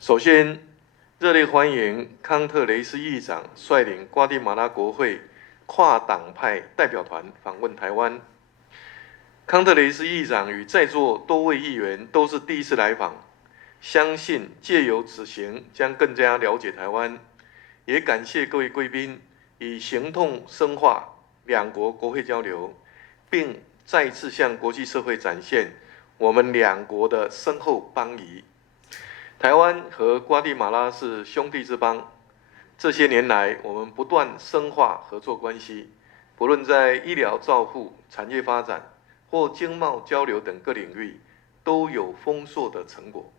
首先，熱烈歡迎康特雷斯議長率領瓜地馬拉國會跨黨派代表團訪問台灣。康特雷斯議長與在座多位議員都是第一次來訪，相信借由此行將更加了解台灣。也感謝各位貴賓以行動深化兩國國會交流，並再次向國際社會展現我們兩國的深厚邦誼。台灣和瓜地馬拉是兄弟之邦，這些年來我們不斷深化合作關係，不論在醫療照護、產業發展或經貿交流等各領域，都有豐碩的成果。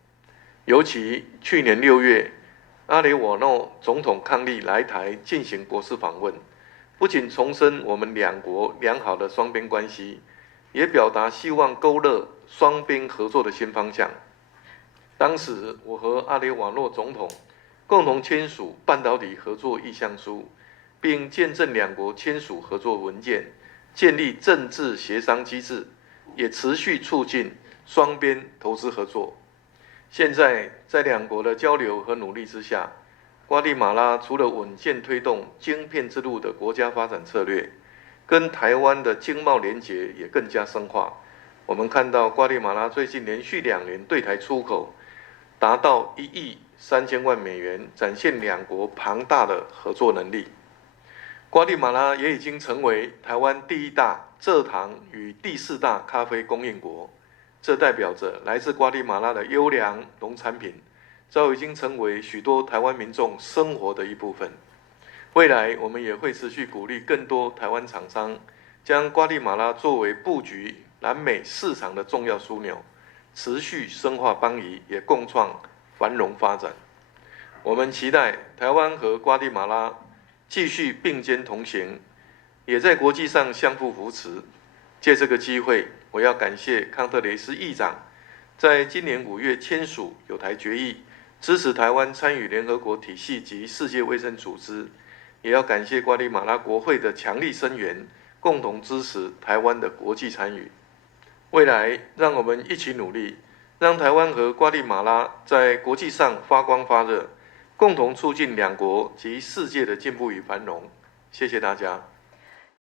尤其去年6月，阿雷瓦諾總統伉儷來台進行國事訪問，不僅重申我們兩國良好的雙邊關係，也表達希望勾勒雙邊合作的新方向。當時，我和阿雷瓦諾總統共同簽署半導體合作意向書，並見證兩國簽署合作文件，建立政治協商機制，也持續促進雙邊投資合作。現在，在兩國的交流和努力之下，瓜地馬拉除了穩健推動晶片之路的國家發展策略，跟台灣的經貿連結也更加深化。我們看到瓜地馬拉最近連續2年對台出口達到1億3000萬美元，展現兩國龐大的合作能力。瓜地馬拉也已經成為台灣第1大蔗糖與第4大咖啡供應國，這代表着來自瓜地馬拉的優良農產品早已經成為許多台灣民眾生活的一部分。未來我們也會持續鼓勵更多台灣廠商將瓜地馬拉作為布局南美市場的重要樞紐，持續深化邦誼，也共創繁榮發展。我們期待台灣和瓜地馬拉繼續並肩同行，也在國際上相互扶持。借這個機會，我要感謝康特雷斯議長在今年5月簽署友台決議，支持台灣參與聯合國體系及世界衛生組織，也要感謝瓜地馬拉國會的強力聲援，共同支持台灣的國際參與。未來，讓我們一起努力，讓台灣和瓜地馬拉在國際上發光發熱，共同促進兩國及世界的進步與繁榮。謝謝大家。